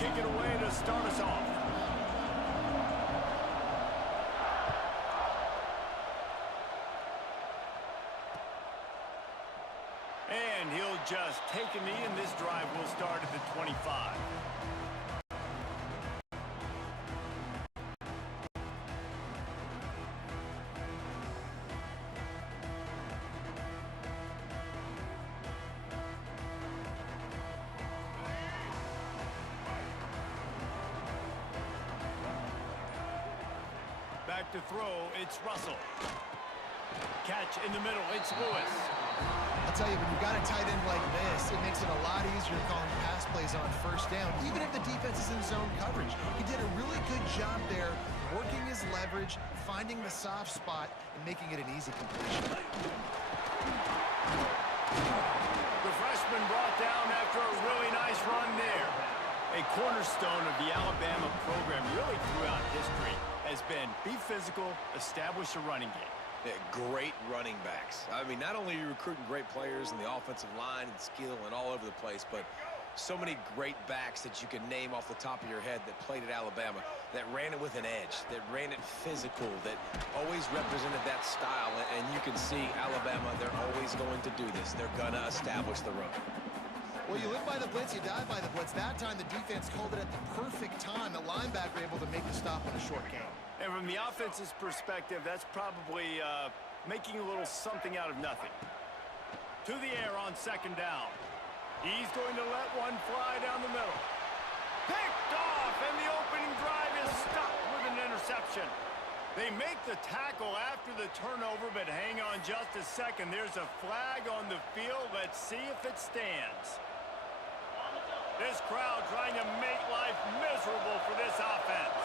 kick it away to start us off. And he'll just take a knee, and this drive will start at the 25. Back to throw, it's Russell. Catch in the middle, it's Lewis. I'll tell you, when you've got a tight end like this, it makes it a lot easier calling pass plays on first down, even if the defense is in zone coverage. He did a really good job there, working his leverage, finding the soft spot, and making it an easy completion. The freshman brought down after a really nice run there. A cornerstone of the Alabama program really throughout history has been be physical, establish a running game. Yeah, great running backs. I mean, not only are you recruiting great players in the offensive line and skill and all over the place, but so many great backs that you can name off the top of your head that played at Alabama, that ran it with an edge, that ran it physical, that always represented that style. And you can see Alabama, they're always going to do this. They're going to establish the run. Well, you live by the blitz, you die by the blitz. That time, the defense called it at the perfect time. The linebacker able to make the stop on a short gain. And from the offense's perspective, that's probably making a little something out of nothing. To the air on second down. He's going to let one fly down the middle. Picked off, and the opening drive is stopped with an interception. They make the tackle after the turnover, but hang on just a second. There's a flag on the field. Let's see if it stands. This crowd trying to make life miserable for this offense.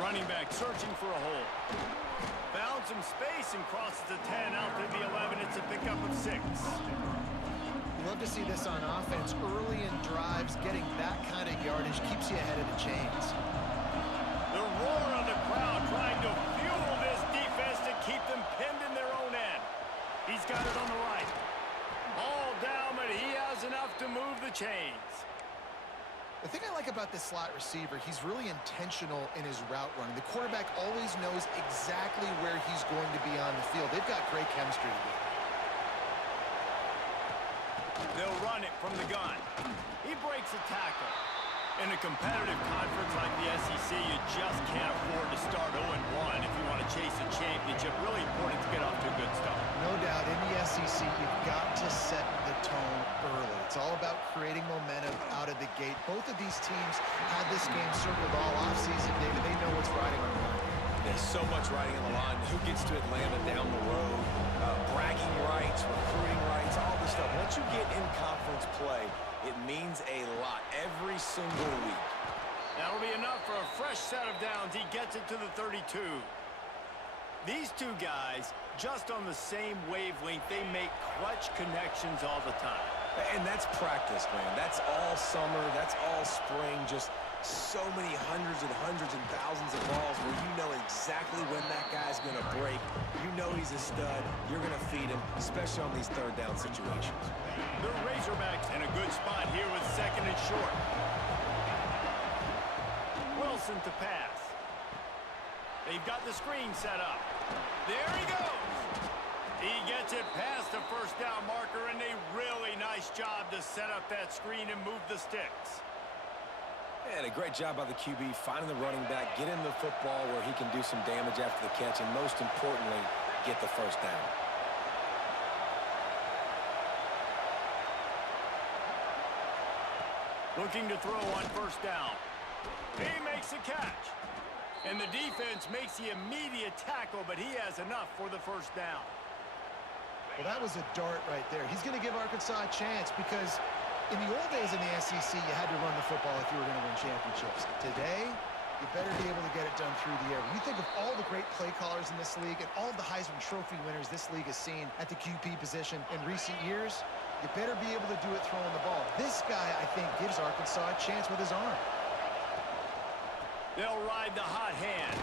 Running back searching for a hole. Found some space and crosses the 10 out to the 11. It's a pickup of 6. You love to see this on offense. Early in drives, getting that kind of yardage keeps you ahead of the chains. The roar of the crowd trying to fuel this defense to keep them pinned in their own end. He's got it on the right. All down, but he has enough to move the chains. The thing I like about this slot receiver, he's really intentional in his route running. The quarterback always knows exactly where he's going to be on the field. They've got great chemistry together. They'll run it from the gun. He breaks a tackle. In a competitive conference like the SEC, you just can't afford to start 0-1 if you want to chase a championship. Really important to get off to a good start. No doubt, in the SEC, you've got to set the tone early. It's all about creating momentum out of the gate. Both of these teams had this game circled all offseason, David. They know what's riding on the line. There's so much riding on the line. Who gets to Atlanta down the road? Bragging rights, recruiting rights, all this stuff. Once you get in conference play, it means a lot every single week. That'll be enough for a fresh set of downs. He gets it to the 32. These two guys, just on the same wavelength, they make clutch connections all the time. And that's practice, man. That's all summer. That's all spring. Just so many hundreds and thousands of balls where you know exactly when that guy's going to break. You know he's a stud. You're going to feed him, especially on these third down situations. The Razorbacks in a good spot here with second and short. Wilson to pass. They've got the screen set up. There he goes. He gets it past the first down marker, and a really nice job to set up that screen and move the sticks. And a great job by the QB, finding the running back, get him the football where he can do some damage after the catch, and most importantly, get the first down. Looking to throw on first down. He makes a catch. And the defense makes the immediate tackle, but he has enough for the first down. Well, that was a dart right there. He's going to give Arkansas a chance because in the old days in the SEC, you had to run the football if you were going to win championships. Today, you better be able to get it done through the air. When you think of all the great play callers in this league and all of the Heisman Trophy winners this league has seen at the QB position in recent years, you better be able to do it throwing the ball. This guy, I think, gives Arkansas a chance with his arm. They'll ride the hot hand.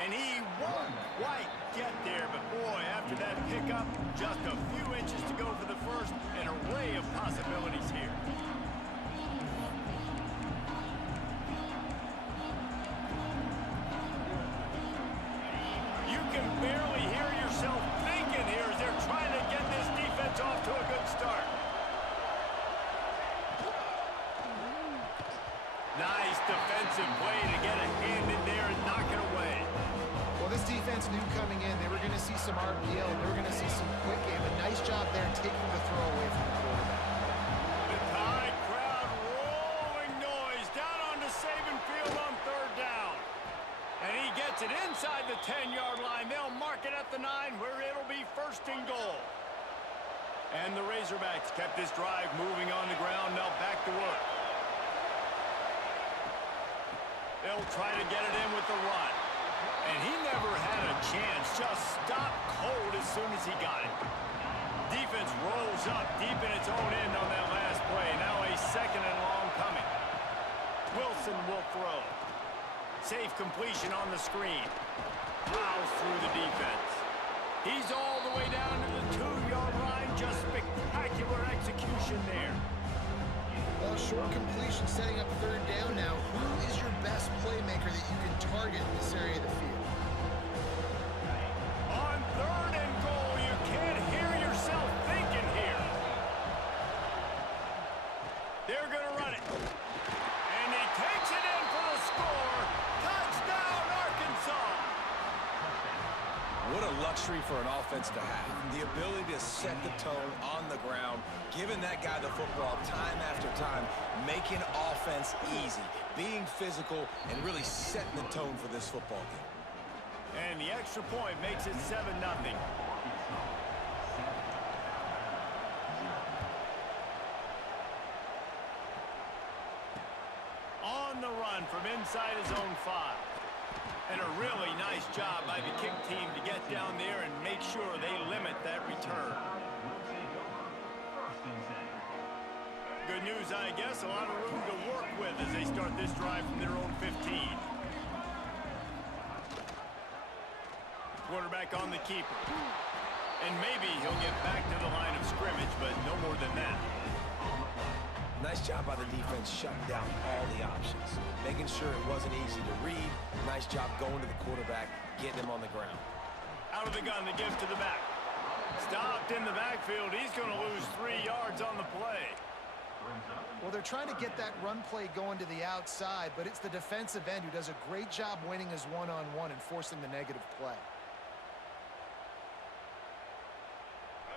And he won't quite get there, but boy, after that pickup, just a few inches to go for the first, an array of possibilities here. defensive play to get a hand in there and knock it away. Well, this defense knew coming in they were going to see some RPO, and they were going to see some quick game. A nice job there taking the throw away from the quarterback. The Tide crowd rolling noise down onto Saban Field on third down. And he gets it inside the 10-yard line. They'll mark it at the 9 where it'll be first and goal. And the Razorbacks kept this drive moving on the ground. Now back to work. They'll try to get it in with the run. And he never had a chance. Just stopped cold as soon as he got it. Defense rolls up deep in its own end on that last play. Now a second and long coming. Wilson will throw. Safe completion on the screen. Plows through the defense. He's all the way down to the 2-yard line. Just spectacular execution there. Well, short completion setting up third down now. Who is your best playmaker that you can target in this area of the field? On third and goal, you can't hear yourself thinking here. They're going to run it. And he takes it in for the score. Touchdown, Arkansas. What a luxury for an offense to have. The ability to set the tone on the ground, giving that guy the football time after time, making offense easy, being physical, and really setting the tone for this football game. And the extra point makes it 7-0. On the run from inside his own 5. And a really nice job by the kick team to get down there and make sure they limit that return. Good news, I guess. A lot of room to work with as they start this drive from their own 15. Quarterback on the keeper. And maybe he'll get back to the line of scrimmage, but no more than that. Nice job by the defense shutting down all the options, making sure it wasn't easy to read. Nice job going to the quarterback, getting him on the ground. Out of the gun, the give to the back. Stopped in the backfield. He's going to lose 3 yards on the play. Well, they're trying to get that run play going to the outside, but it's the defensive end who does a great job winning his one-on-one and forcing the negative play.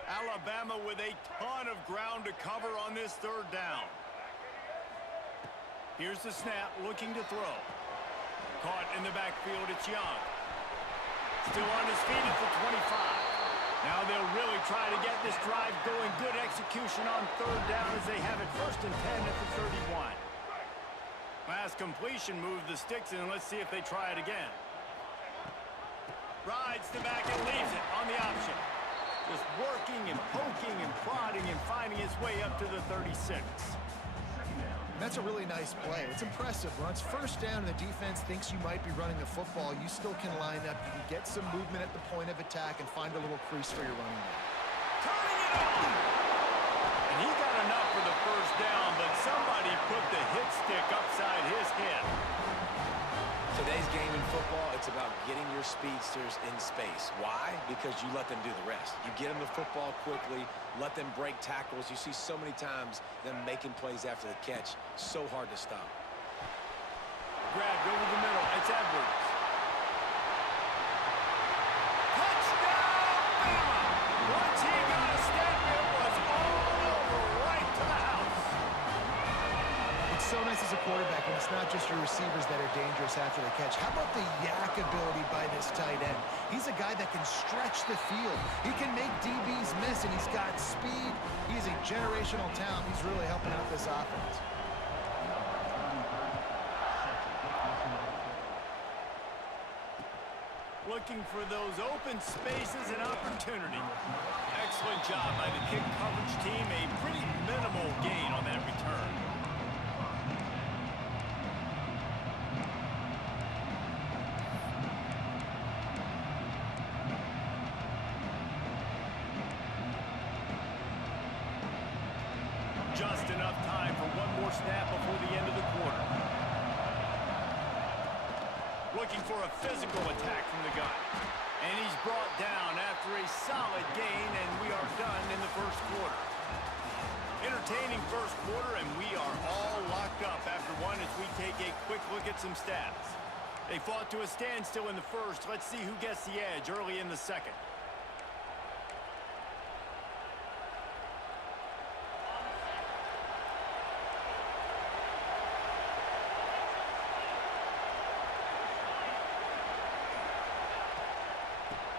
Alabama with a ton of ground to cover on this third down. Here's the snap, looking to throw. Caught in the backfield, it's Young. Still on his feet at the 25. Now they'll really try to get this drive going. Good execution on third down as they have it first and 10 at the 31. Last completion moved the sticks in. Let's see if they try it again. Rides the back and leaves it on the option. Just working and poking and prodding and finding his way up to the 36. That's a really nice play. It's impressive. When it's first down and the defense thinks you might be running the football, you still can line up. You can get some movement at the point of attack and find a little crease for your running back. Turning it on! And he got enough for the first down, but somebody put the hit stick upside his head. Today's game in football, it's about getting your speedsters in space. Why? Because you let them do the rest. You get them the football quickly, let them break tackles. You see so many times them making plays after the catch. So hard to stop. Grabbed over the middle. It's Edwards. Touchdown, Bama! Once he got a step, it was all over right to the house. It's so nice as a quarterback when it's not just your receivers that are dangerous after the catch. How about the yak ability by this tight end? He's a guy that can stretch the field. He can make DBs miss, and he's got speed. He's a generational talent. He's really helping out this offense. Looking for those open spaces and opportunity. Excellent job by the kick coverage team. A pretty minimal gain on that return. Just enough time for one more snap before the end of the quarter. Looking for a physical attack from the gun. And he's brought down after a solid gain, and we are done in the first quarter. entertaining first quarter, and we are all locked up after one as we take a quick look at some stats. They fought to a standstill in the first. Let's see who gets the edge early in the second.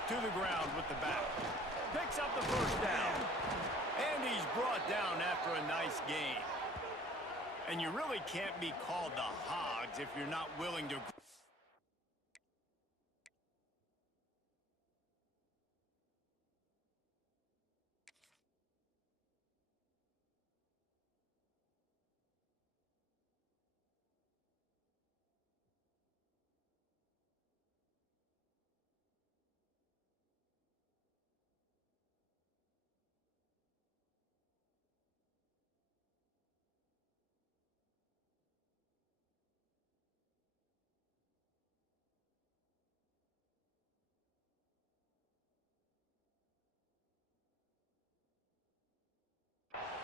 To the ground with the back. Picks up the first down. And he's brought down after a nice gain. And you really can't be called the Hogs if you're not willing to...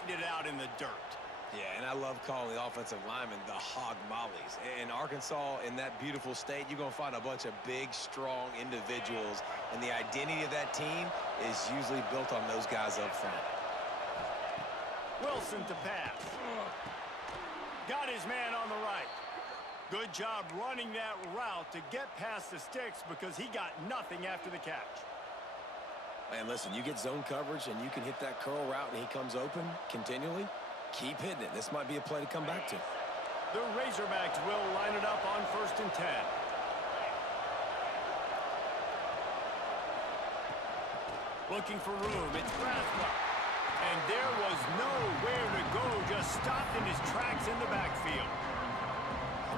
it out in the dirt. Yeah, and I love calling the offensive linemen the hog mollies. In Arkansas, in that beautiful state, you're going to find a bunch of big, strong individuals, and the identity of that team is usually built on those guys up front. Wilson to pass. Got his man on the right. Good job running that route to get past the sticks because he got nothing after the catch. And listen, you get zone coverage and you can hit that curl route and he comes open continually, keep hitting it. This might be a play to come back to. The Razorbacks will line it up on 1st and 10. Looking for room, it's Braswell. And there was nowhere to go, just stopped in his tracks in the backfield.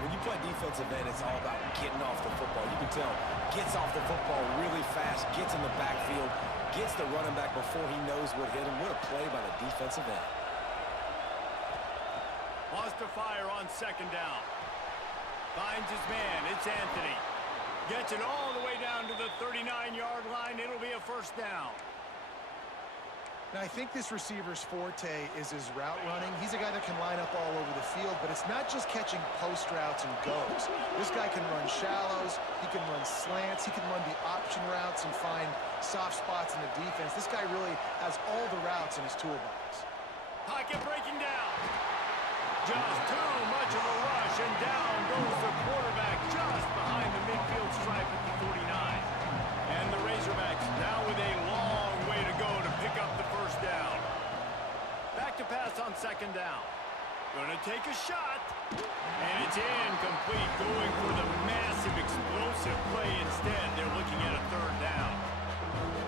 When you play defensive end, it's all about getting off the football. You can tell, gets off the football really fast, gets in the backfield, gets the running back before he knows what hit him. What a play by the defensive end. Lost to fire on 2nd down. Finds his man, it's Anthony. Gets it all the way down to the 39-yard line. It'll be a 1st down. Now, I think this receiver's forte is his route running. He's a guy that can line up all over the field, but it's not just catching post routes and goes. This guy can run shallows, he can run slants, he can run the option routes and find soft spots in the defense. This guy really has all the routes in his toolbox. Pocket breaking down. Just too much of a rush, and down goes the quarterback just behind the midfield stripe at the 49. And the Razorbacks now with a long way to go to pick up the 1st down. Back to pass on 2nd down. Gonna take a shot. And it's incomplete, going for the massive explosive play instead. They're looking at a 3rd down.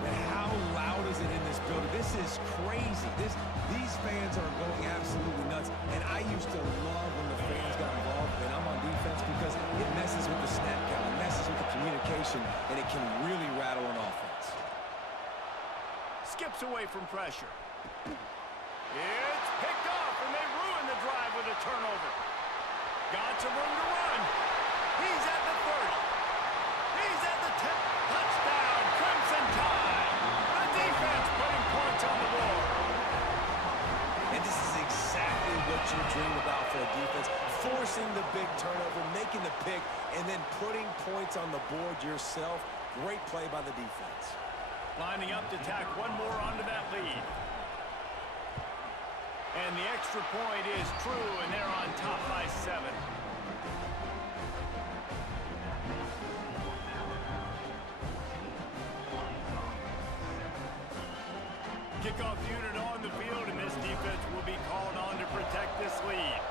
And how loud is it in this building? This is crazy. These fans are going absolutely nuts. And I used to love when the fans got involved and I'm on defense because it messes with the snap count, it messes with the communication, and it can really rattle an offense. Skips away from pressure. It's picked off, and they ruin the drive with a turnover. Got some room to run. He's at the 30. He's at the 10. Touchdown, Crimson Tide. The defense putting points on the board. And this is exactly what you dream about for a defense. Forcing the big turnover, making the pick, and then putting points on the board yourself. Great play by the defense. Lining up to tack one more onto that lead. And the extra point is true, and they're on top by 7. Kickoff unit on the field, and this defense will be called on to protect this lead.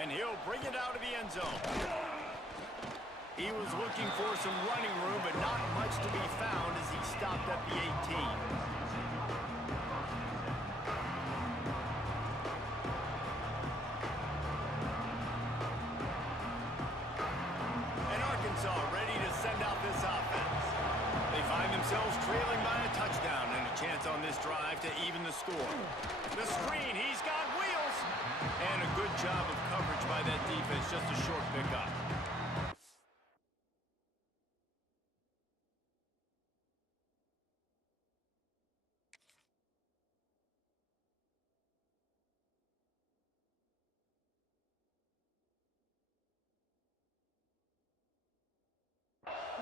And he'll bring it out of the end zone. He was looking for some running room, but not much to be found as he stopped at the 18. And Arkansas ready to send out this offense. They find themselves trailing by a touchdown and a chance on this drive to even the score. The screen, he's got wheels. And a good job of coverage by that defense, just a short pickup.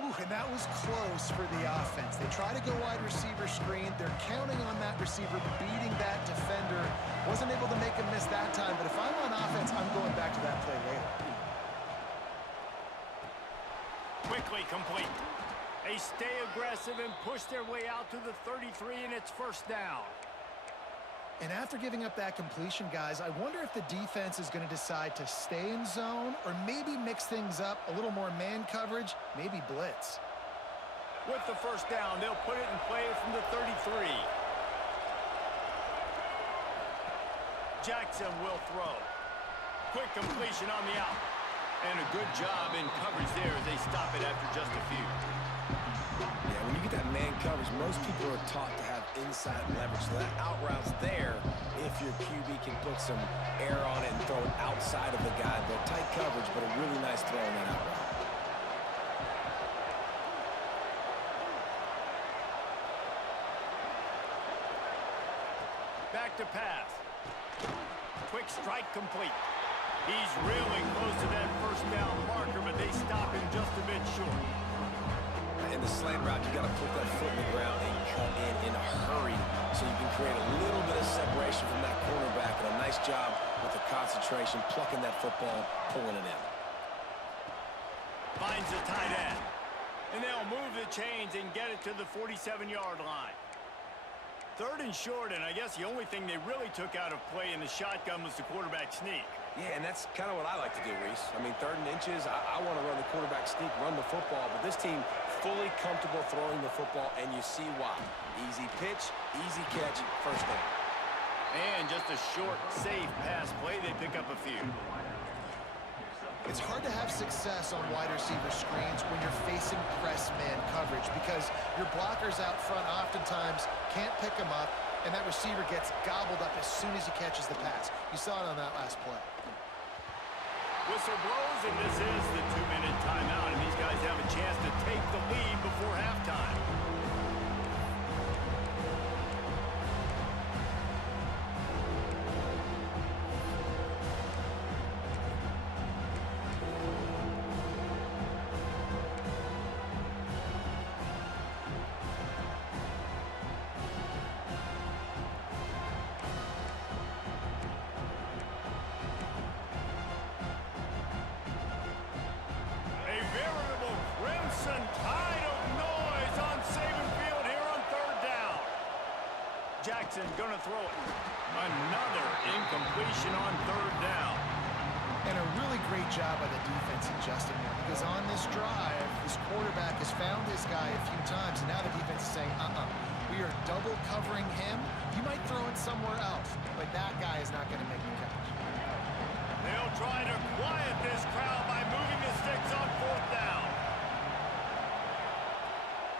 Ooh, and that was close for the offense. They try to go wide receiver screen. They're counting on that receiver beating that defender. Wasn't able to make him miss that time, but if I'm on offense, I'm going back to that play later. Quickly complete. They stay aggressive and push their way out to the 33, and it's first down. And after giving up that completion, guys, I wonder if the defense is going to decide to stay in zone or maybe mix things up, a little more man coverage, maybe blitz. With the first down, they'll put it in play from the 33. Jackson will throw. Quick completion on the out. And a good job in coverage there as they stop it after just a few. Yeah, when you get that man coverage, most people are taught to have inside leverage. So that out route's there if your QB can put some air on it and throw it outside of the guy. They're tight coverage, but a really nice throw on that out route. Back to pass. Quick strike complete. He's really close to that first down marker, but they stop him just a bit short. In the slant route, you got to put that foot in the ground and cut in a hurry so you can create a little bit of separation from that cornerback. And a nice job with the concentration, plucking that football, pulling it in. Finds the tight end. And they'll move the chains and get it to the 47-yard line. Third and short, and I guess the only thing they really took out of play in the shotgun was the quarterback sneak. Yeah, and that's kind of what I like to do, Reese. I mean, 3rd and inches, I want to run the quarterback sneak, run the football, but this team fully comfortable throwing the football, and you see why. Easy pitch, easy catch, first down. And just a short, safe pass play, they pick up a few. It's hard to have success on wide receiver screens when you're facing press man coverage because your blockers out front oftentimes can't pick them up, and that receiver gets gobbled up as soon as he catches the pass. You saw it on that last play. Whistle blows, and this is the 2-minute timeout, and these guys have a chance to take the lead before halftime. Jackson gonna throw it. Another incompletion on 3rd down. And a really great job by the defense adjusting there because on this drive, this quarterback has found this guy a few times, and now the defense is saying, we are double covering him. You might throw it somewhere else, but that guy is not going to make the catch. They'll try to quiet this crowd by moving the sticks on 4th down.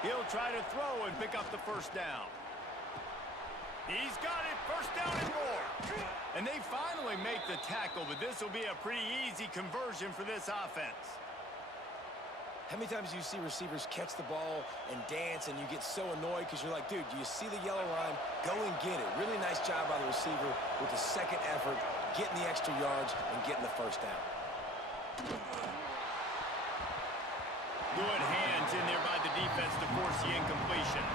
He'll try to throw and pick up the first down. He's got it, first down and more. And they finally make the tackle, but this will be a pretty easy conversion for this offense. How many times do you see receivers catch the ball and dance and you get so annoyed because you're like, dude, do you see the yellow line? Go and get it. Really nice job by the receiver with the second effort, getting the extra yards and getting the first down. Good hands in there by the defense to force the incompletion.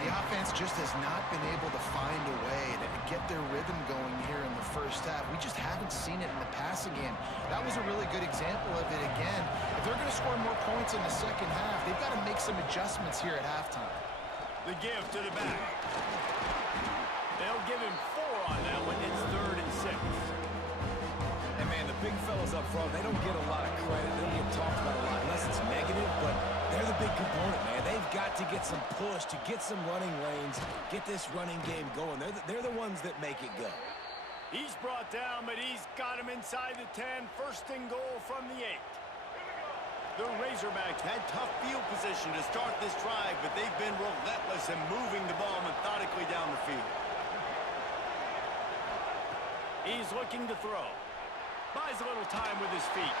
The offense just has not been able to find a way to get their rhythm going here in the first half. We just haven't seen it in the passing game. That was a really good example of it again. If they're going to score more points in the second half, they've got to make some adjustments here at halftime. The give to the back. They'll give him 4 on that one. It's 3rd and 6. And, man, the big fellas up front, they don't get a lot of credit. They don't get talked about a lot unless it's negative, but they're the big component, man. They've got to get some push, to get some running lanes, get this running game going. They're the ones that make it go. He's brought down, but he's got him inside the 10. First and goal from the 8. The Razorbacks had tough field position to start this drive, but they've been relentless in moving the ball methodically down the field. He's looking to throw. Buys a little time with his feet.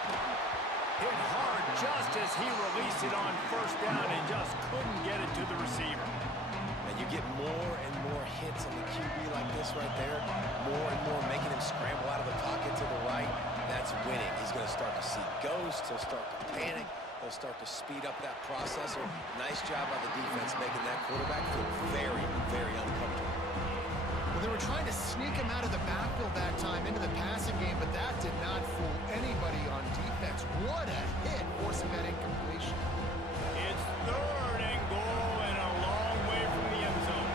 Hit hard just as he released it on first down and just couldn't get it to the receiver. And you get more and more hits on the QB like this right there. More and more making him scramble out of the pocket to the right. That's winning. He's going to start to see ghosts. He'll start to panic. They'll start to speed up that process. Nice job by the defense making that quarterback feel very, very uncomfortable. Well, they were trying to sneak him out of the backfield that time into the passing game, but that did not fool anybody on defense. What a hit, forcing that incompletion. It's 3rd and goal and a long way from the end zone.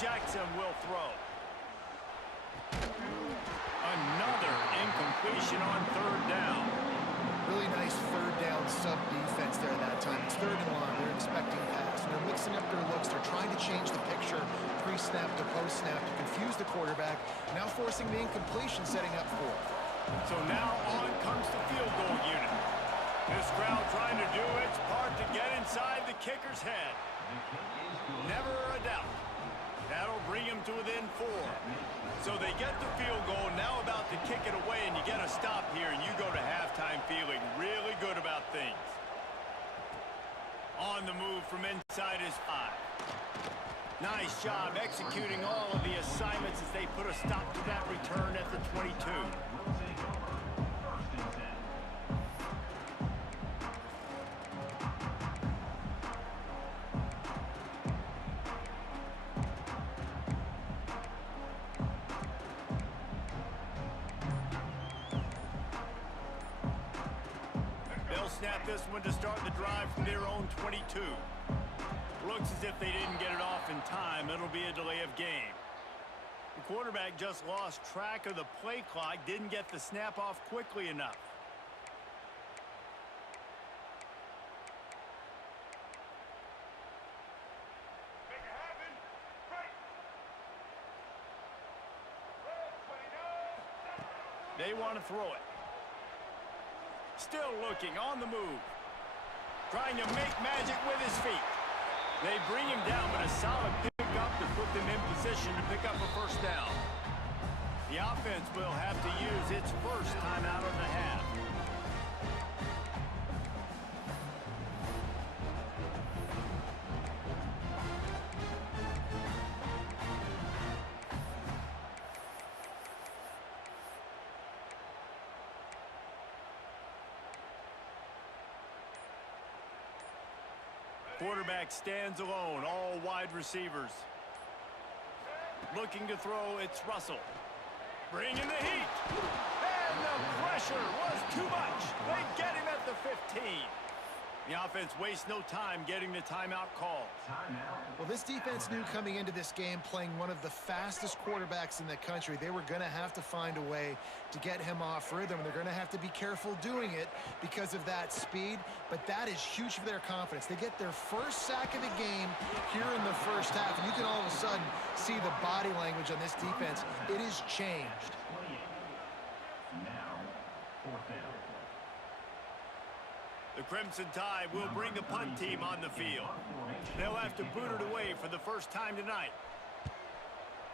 Jackson will throw. Another incompletion on 3rd down. Really nice 3rd down sub defense there that time. It's 3rd and long. They're expecting pass. And they're mixing up their looks. They're trying to change the picture pre-snap to post-snap to confuse the quarterback. Now forcing the incompletion, setting up 4th. So now on comes the field goal unit. This crowd trying to do its part to get inside the kicker's head. Never a doubt. That'll bring him to within 4. So they get the field goal, now about to kick it away, and you get a stop here, and you go to halftime feeling really good about things. On the move from inside his 5. Nice job executing all of the assignments as they put a stop to that return at the 22. Snap this one to start the drive from their own 22. Looks as if they didn't get it off in time. It'll be a delay of game. The quarterback just lost track of the play clock, didn't get the snap off quickly enough. They want to throw it. Still looking on the move. Trying to make magic with his feet. They bring him down, but a solid pickup to put them in position to pick up a 1st down. The offense will have to use its first timeout of the half. Quarterback stands alone, all wide receivers. Looking to throw, it's Russell. Bringing the heat. And the pressure was too much. They get him at the 15. The offense wastes no time getting the timeout call. Well, this defense knew coming into this game, playing one of the fastest quarterbacks in the country, they were going to have to find a way to get him off rhythm. They're going to have to be careful doing it because of that speed, but that is huge for their confidence. They get their first sack of the game here in the first half, and you can all of a sudden see the body language on this defense. It is changed. Now, 4th down. The Crimson Tide will bring the punt team on the field. They'll have to boot it away for the first time tonight.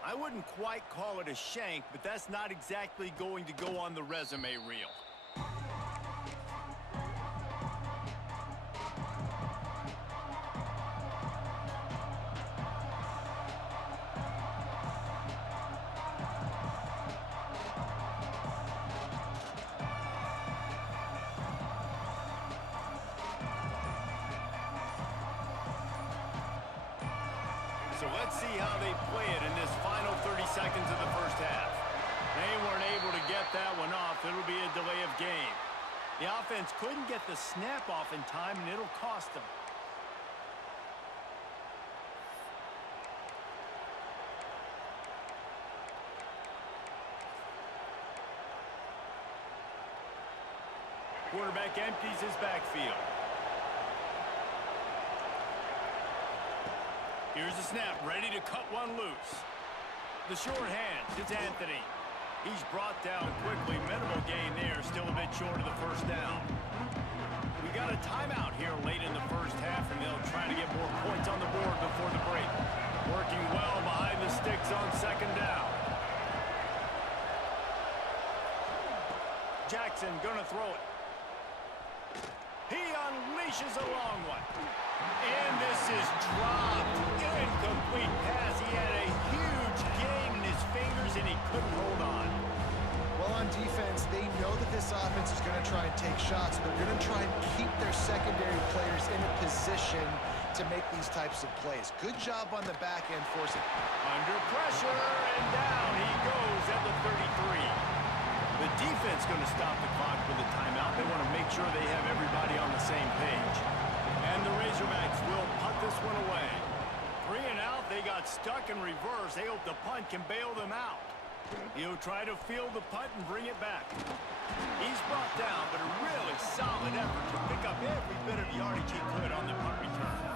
I wouldn't quite call it a shank, but that's not exactly going to go on the resume reel. So let's see how they play it in this final 30 seconds of the first half. They weren't able to get that one off. It'll be a delay of game. The offense couldn't get the snap off in time, and it'll cost them. Quarterback empties his backfield. Here's the snap, ready to cut one loose. The short hands, it's Anthony. He's brought down quickly. Minimal gain there, still a bit short of the 1st down. We got a timeout here late in the first half, and they'll try to get more points on the board before the break. Working well behind the sticks on 2nd down. Jackson gonna throw it. He unleashes a long one. And this is dropped. Incomplete pass. He had a huge gain in his fingers, and he couldn't hold on. Well, on defense, they know that this offense is going to try and take shots. They're going to secondary players in a position to make these types of plays. Good job on the back end forcing. Under pressure, and down he goes at the 33. The defense going to stop the clock with a timeout. They want to make sure they have everybody on the same page. And the Razorbacks will punt this one away. 3 and out, they got stuck in reverse. They hope the punt can bail them out. He'll try to field the punt and bring it back. He's brought down, but a really solid effort to pick up every bit of yardage he could on the punt return.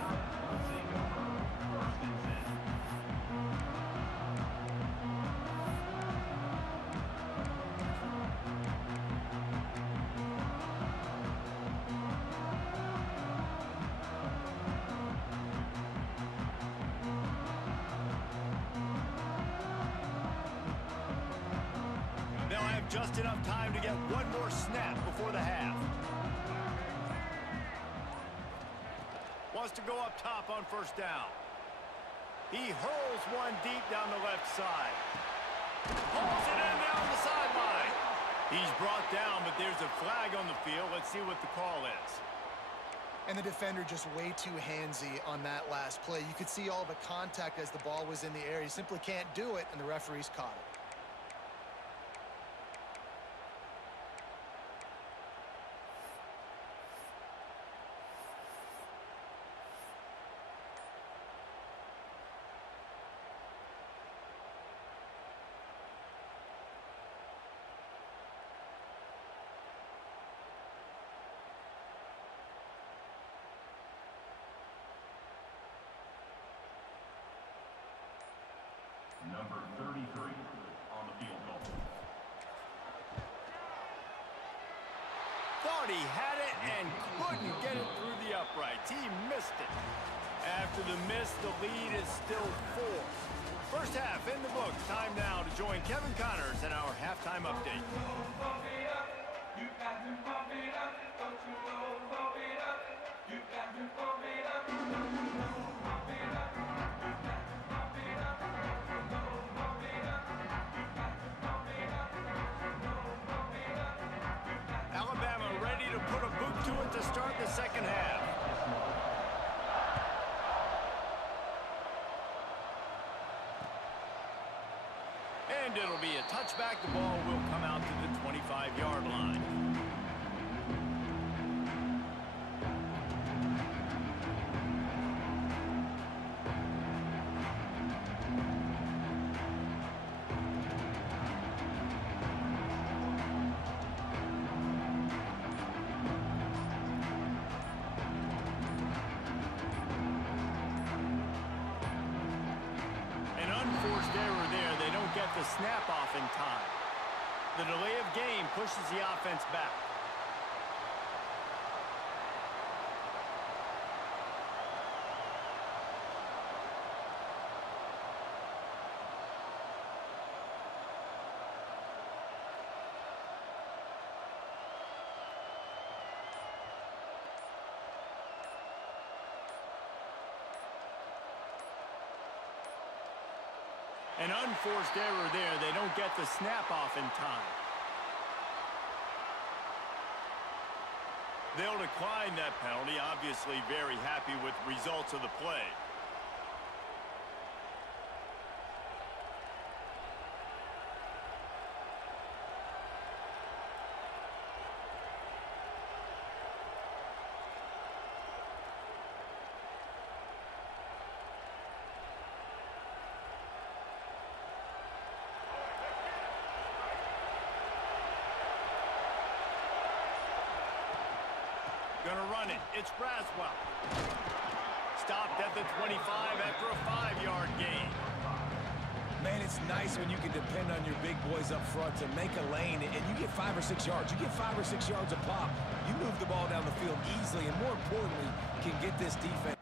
Just enough time to get one more snap before the half. Wants to go up top on first down. He hurls one deep down the left side. Pulls it in down the sideline. He's brought down, but there's a flag on the field. Let's see what the call is. And the defender just way too handsy on that last play. You could see all the contact as the ball was in the air. He simply can't do it, and the referee's caught it. Number 33 on the field goal. Thought he had it and couldn't get it through the uprights. He missed it. After the miss, the lead is still 4. First half in the books. Time now to join Kevin Connors in our halftime update. Alabama ready to put a boot to it to start the second half. And it'll be a touchback. The ball will come out to the 25-yard line. Forced error there. They don't get the snap off in time. The delay of game pushes the offense back. An unforced error there. They don't get the snap off in time. They'll decline that penalty. Obviously very happy with the results of the play. Gonna run it. It's Braswell. Stopped at the 25 after a 5-yard gain. Man, it's nice when you can depend on your big boys up front to make a lane, and you get 5 or 6 yards. You get 5 or 6 yards a pop. You move the ball down the field easily, and more importantly, can get this defense.